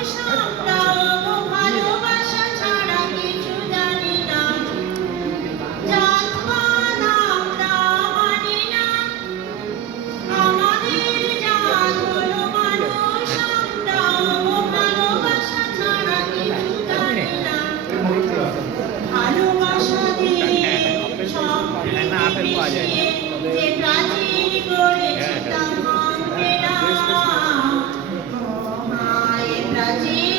Não, não, não. রাজির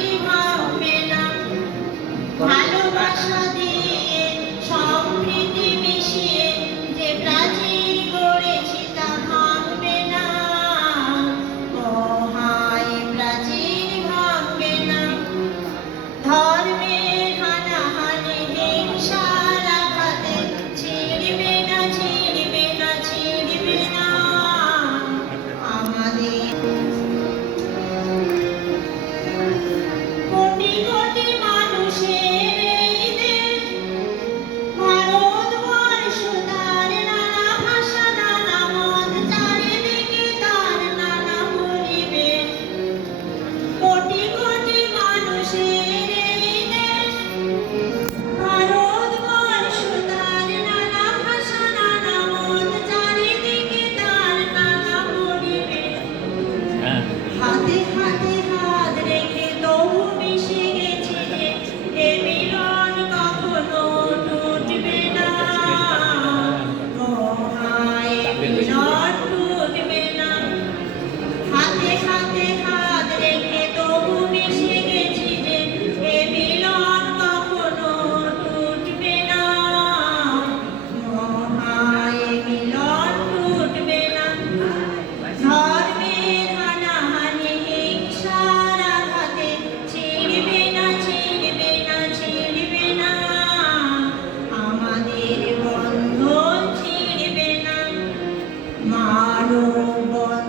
মানবন্ধন